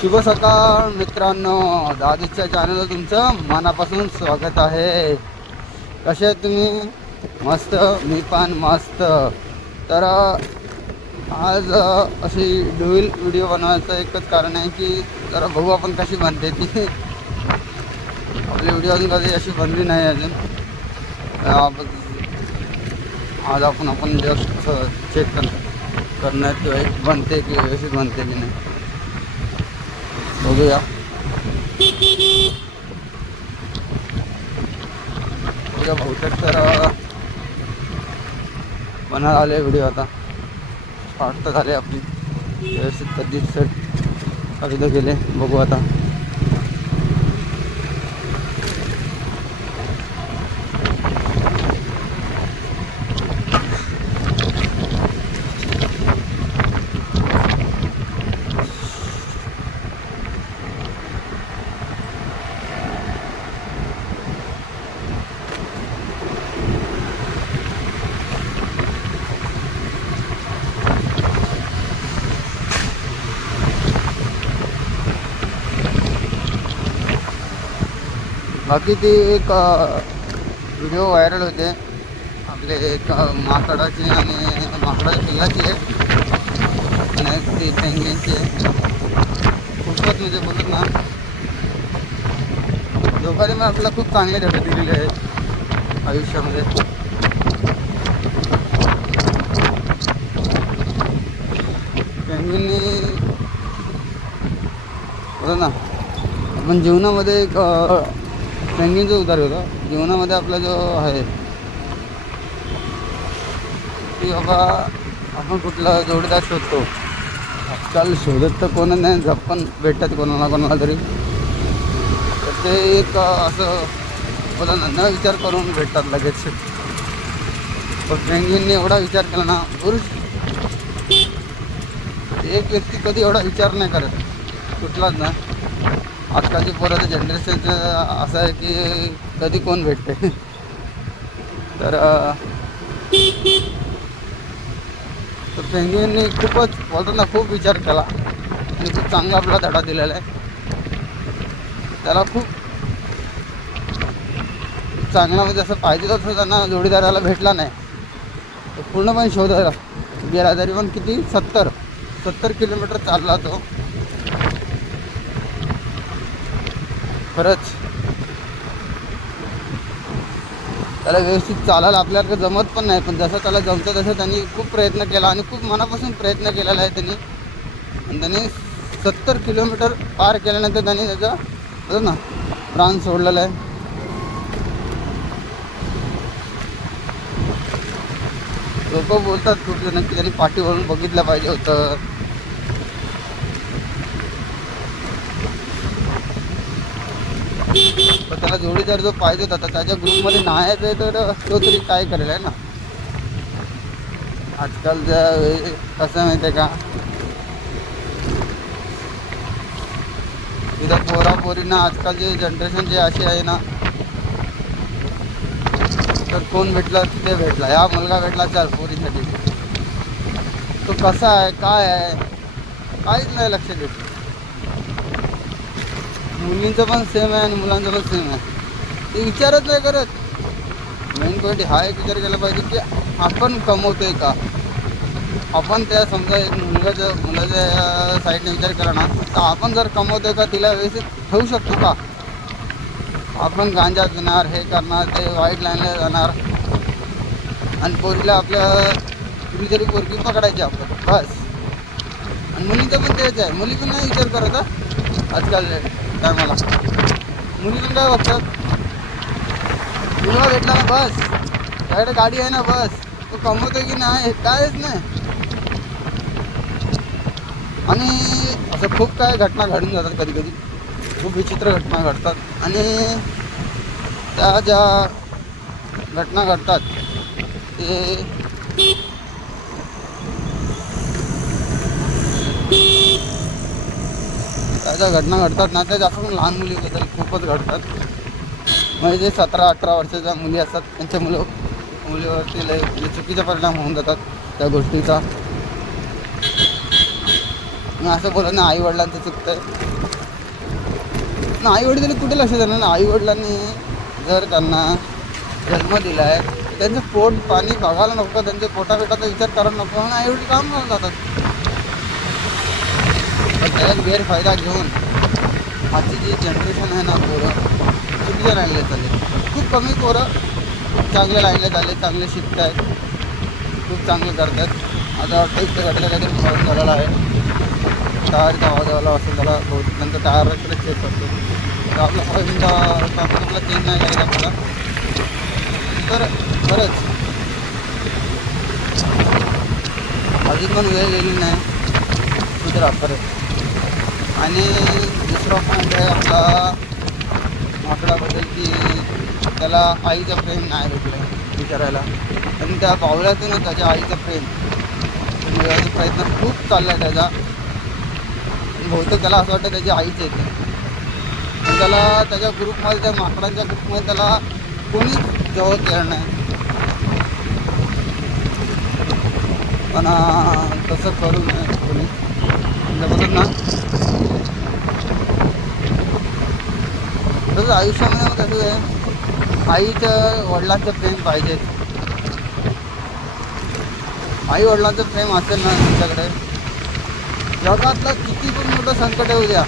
शुभ सकाळ मित्रांनो, दादूच्या चॅनलवर तुमचं मनापासून स्वागत आहे. कसे आहेत तुम्ही? मस्त, मी पण मस्त. तर आज अशी डुएल व्हिडिओ बनवायचं एकच कारण आहे की जरा बघू आपण कशी बनते ती. आपली व्हिडिओ अजून कधी अशी बनली नाही अजून. आज आपण जस्ट चेक करण्यात बनते की व्यवस्थित बनते की नाही बघूया. बहुतेक तर बनायला आले व्हिडिओ. आता स्टार्ट तर झाले आपली व्यवस्थित. कधीच खरेदी केले, बघू आता. बाकी ती एक व्हिडिओ व्हायरल होते आपले एक माकडाची आणि माकडाच्या पिल्लाची आहे आणि ती पेंग्विनची आहे. खूपच म्हणजे बोलत ना, दोघांनी मग आपल्याला खूप चांगले धडे दिलेले आहेत आयुष्यामध्ये. पेंग्विननी बोलत ना, आपण जीवनामध्ये एक पेंग्विनचा उतार होता जीवनामध्ये आपला जो आहे की बाबा आपण कुठला जोडीदार शोधतो. आजकाल शोधत तर कोण नाही, झपकन भेटतात कोणाला तरी. तर ते एक असं बोला ना, न विचार करून भेटतात लगेच. पण पेंग्विनने एवढा विचार केला ना, पुरुष एक व्यक्ती कधी एवढा विचार नाही करत कुठलाच ना. आजकालची पोराचं जनरेशनचं असं आहे की कधी कोण भेटते. तर पेंग्विनने खूपच बोलतात ना, खूप विचार केला आणि खूप चांगला आपला धडा दिलेला आहे. त्याला खूप चांगला म्हणजे असं पाहिजे तसं त्यांना जोडीदाराला भेटला नाही. तो पूर्णपणे शोधायला गेला, तरी पण किती 70 किलोमीटर चालला तो. खरंच त्याला व्यवस्थित चालायला आपल्याला जमत पण नाही, पण जसं त्याला जमतं तसं त्यांनी खूप प्रयत्न केला आणि खूप मनापासून प्रयत्न केलेला आहे त्यांनी. आणि त्यांनी 70 किलोमीटर पार केल्यानंतर त्यांनी त्याचा बघ ना प्राण सोडलेला आहे. लोक बोलतात खूप जण की त्यांनी पाठीवरून बघितलं पाहिजे होतं. तर त्याला जोडीदार जो पाहिजे होता त्याच्या ग्रुपमध्ये नाही आहे, तर तो तरी काय करेल आहे ना. आजकालच्या कसं माहिती आहे का, तिथं पोरापोरींना आजकालचे जनरेशन जे अशी आहे ना, तर कोण भेटला तिथे भेटला, या मुलगा भेटला चल पोरीसाठी. तो कसा आहे काय आहे काहीच नाही लक्ष देत. मुलींचं पण सेम आहे आणि मुलांचं पण सेम आहे, ते विचारच नाही करत. मेन पॉईंट हा एक विचार केला पाहिजे की आपण कमवतोय का. आपण त्या समजा एक मुलाच्या साईडने विचार केला ना, तर आपण जर कमवतोय का, तिला व्यवस्थित ठेवू शकतो का. आपण गांजा पिणार, हे करणार, ते वाईट लाईनला जाणार आणि पोरीला आपल्या कुठली तरी पोरगी पकडायची आपण बस. आणि मुलीचं पण तेच आहे, मुली पण नाही विचार करत आजकाल टायमाला. मुली पण काय बघतात, मुलगा भेटला ना बस, त्याकडे गाडी आहे ना बस, तो कमवतोय की नाही कायच नाही. आणि असं खूप काय घटना घडून जातात कधी कधी, खूप विचित्र घटना घडतात. आणि त्या ज्या घटना घडतात ते त्या ज्या घटना घडतात ना, त्या जास्त करून लहान मुलीबद्दल खूपच घडतात. म्हणजे जे 17-18 वर्षाच्या मुली असतात त्यांच्या मुलीवरती लय चुकीचा परिणाम होऊन जातात त्या गोष्टीचा. मी असं बोलत ना आई वडिलांचं चुकतंय ना, आई वडिलांनी कुठे लक्ष देणार ना. आई वडिलांनी जर त्यांना जन्म दिला आहे त्यांचं पोट पाणी बघायला नको, त्यांच्या पोटापेटाचा विचार करायला नको म्हणून आई वडील काम करून जातात. पण त्याचा गैरफायदा घेऊन आजची जी जनरेशन आहे ना पोरं चुकीच्या लाईनला चालले. खूप कमी पोरं चांगल्या लाईनला चालले, चांगले शिकत आहेत, खूप चांगलं करतात. आता वाटतं इथं गाडीला काहीतरी प्रॉब्लेम झालेला आहे, टायरचा आवाज आला असेल त्याला, बहुत नंतर टायरकडे चेक करतो. तर आपला टॉपिक चेंज नाही करायचा आपल्याला. तर खरंच अजून पण वेळ गेली नाही सुधरा परत. आणि दुसरा पॉईंट आहे आपला माकडाबद्दल की त्याला आईचं प्रेम नाही भेटलं विचारायला, आणि त्या बावळ्यातूनच त्याच्या आईचं प्रेम मिळवायचा प्रयत्न खूप चालला आहे त्याचा. बहुतेक त्याला असं वाटतं त्याची आईच येते, पण त्याला त्याच्या ग्रुपमध्ये, त्या माकडांच्या ग्रुपमध्ये त्याला कोणीच जवळ येणार नाही. पण तसं करू नये कोणी, त्याच्याबद्दल ना. तसं आयुष्यामध्ये मग कसं आहे, आईचं वडिलांचं प्रेम पाहिजे. आई वडिलांचं प्रेम असेल ना तुमच्याकडे, जगातलं किती पण मोठं संकट येऊ द्या,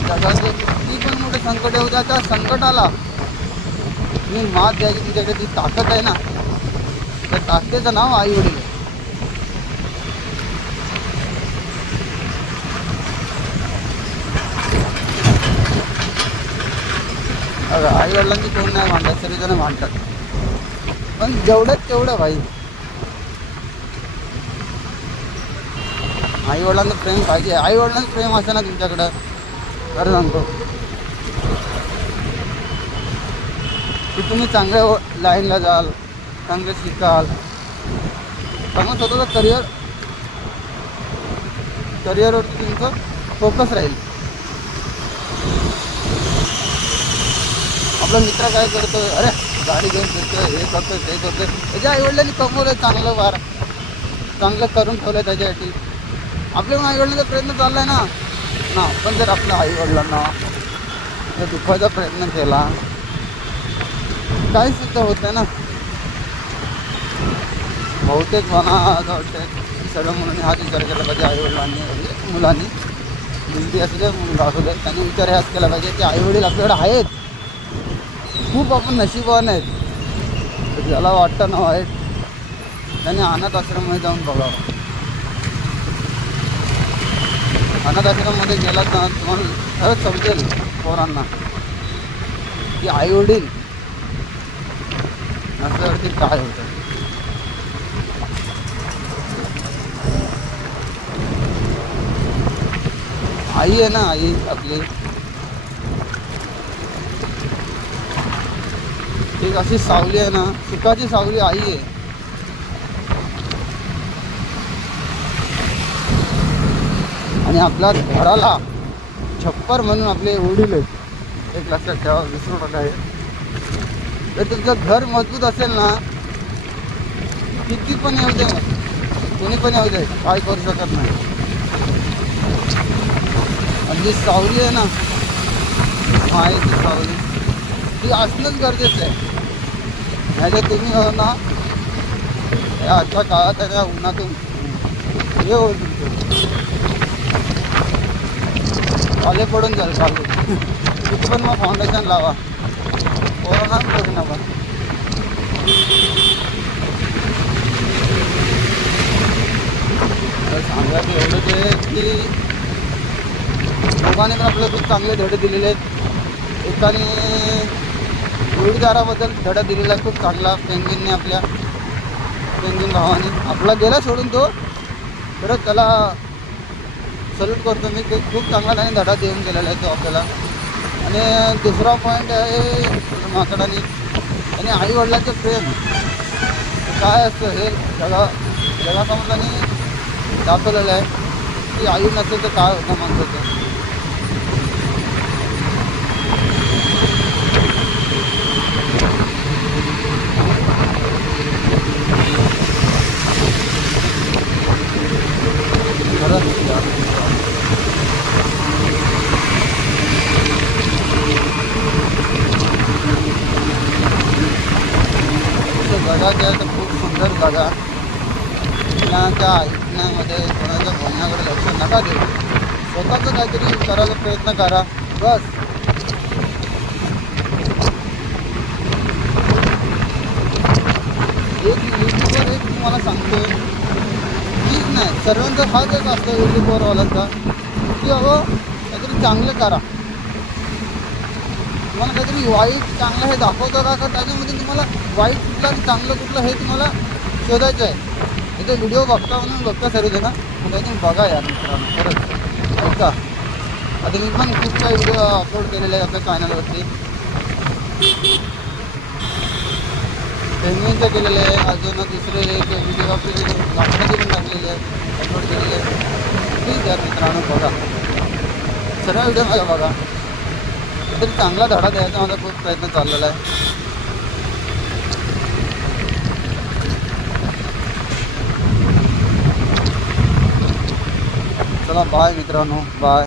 जगातलं किती पण मोठं संकट येऊ द्या, त्या संकटाला तुम्ही मात द्यायची तुमच्याकडे जी ताकद आहे ना, त्या ताकदीचं नाव आई वडील आहे. आई वडिलांची कोण नाही मांडत, सगळेजण मांडतात, पण जेवढंच तेवढं भाई आई वडिलांचं प्रेम पाहिजे. आई वडिलांचं प्रेम असं ना तुमच्याकडं, खरं सांगतो की तुम्ही चांगल्या लाईनला जाल, चांगलं शिकाल, चांगलं स्वतःचं करिअरवरती तुमचं फोकस राहील. आपला मित्र काय करतो, अरे गाडी घेऊन फिरतोय, हे करतोय ते करतोय, त्याच्या आईवडिलांनी कमवलं चांगलं वार, चांगलं करून ठेवलं त्याच्यासाठी. आपल्या आईवडिलांचा प्रयत्न चालला आहे ना, आपण जर आपल्या आईवडिलांना दुखवायचा प्रयत्न केला काहीच सुद्धा होत नाही ना. बहुतेक मला असं वाटतं सगळं मुलांनी हाच विचार केला पाहिजे, आईवडिलांनी मुलांनी, मुलगी असू दे मुलगा असू दे, त्यांनी विचार ह्याच केला पाहिजे की आईवडील आपल्याकडे आहेत, खूप आपण नशिबवान आहेत. ज्याला वाटतं ना वाईट त्याने अनाथ आश्रममध्ये जाऊन बघावं. अनाथ आश्रममध्ये गेलात ना तुम्हाला खरंच समजेल पोरांना की आईवडील असल्यावरती काय होतं. आई आहे ना, आई आपली एक अशी सावली आहे ना, सुखाची सावली आई आहे. आणि आपल्या घराला छप्पर म्हणून आपले वडील आहेत, एक लक्षात ठेवा, विसरू नका. आहे तर तुमचं घर मजबूत असेल ना, किती पण येऊ दे, कोणी पण येऊ दे, काय करू शकत नाही. आणि जी सावली आहे ना, मायेची सावली, ती असणंच गरजेचं आहे. नाही तर तुम्ही हो ना या आजच्या काळात त्या उन्हातून हे होईल, काले पडून जाईल काले. किती पण मग फाउंडेशन लावा, कोरोना करू नका. तर सांगायचं एवढंच आहे की लोकांनी पण आपल्याला खूप चांगले धडे दिलेले आहेत. एकाने जोडीदाराबद्दल धडा दिलेला खूप चांगला, पेंगिनने, आपल्या पेंगिन भावाने. आपला गेला सोडून तो, परत त्याला सल्यूट करतो मी, खूप चांगला त्याने धडा देऊन गेलेला आहे तो आपल्याला. आणि दुसरा पॉईंट आहे माकडाने आणि आईवडिलांचं प्रेम काय असतं हे जगासमोर त्यांनी दाखवलेलं आहे की आई नसेल तर काय होतं माणसाचं. खरंच गडाच्या तर खूप सुंदर जागा. इथल्याच्या ऐकण्यामध्ये कोणाच्या बोलण्याकडे लक्ष नका देऊ. स्वतःचं काहीतरी करायचा प्रयत्न करा बस. एक यूट्यूबवर एक तुम्हाला सांगतो, मीच नाही सर्वांचा हाच एक असतो यूट्यूबवरवाल्यांचा की अहो काहीतरी चांगलं करा. तुम्हाला काहीतरी वाईट चांगलं हे दाखवतं का त्याच्यामध्ये तुम्हाला वाईट कुठलं आणि चांगलं कुठलं हे तुम्हाला शोधायचं आहे. इथे व्हिडिओ बघता म्हणून बघता सर्व ना, मग तुम्ही बघा यार मित्रांनो खरंच ऐका. आता मी पण खूप काही व्हिडिओ अपलोड केलेले आहे आपल्या चॅनलवरती. पेंग्विनचं केलेलं आहे, अजून दुसरे एक व्हिडिओ आपले लाकडाचे पण टाकलेले आहेत, अपलोड केलेले आहेत. प्लीज यार मित्रांनो बघा, सर्व व्हिडिओ माझा बघा. तरी चांगला धडा द्यायचा माझा खूप प्रयत्न चाललेला आहे. चला बाय मित्रांनो, बाय.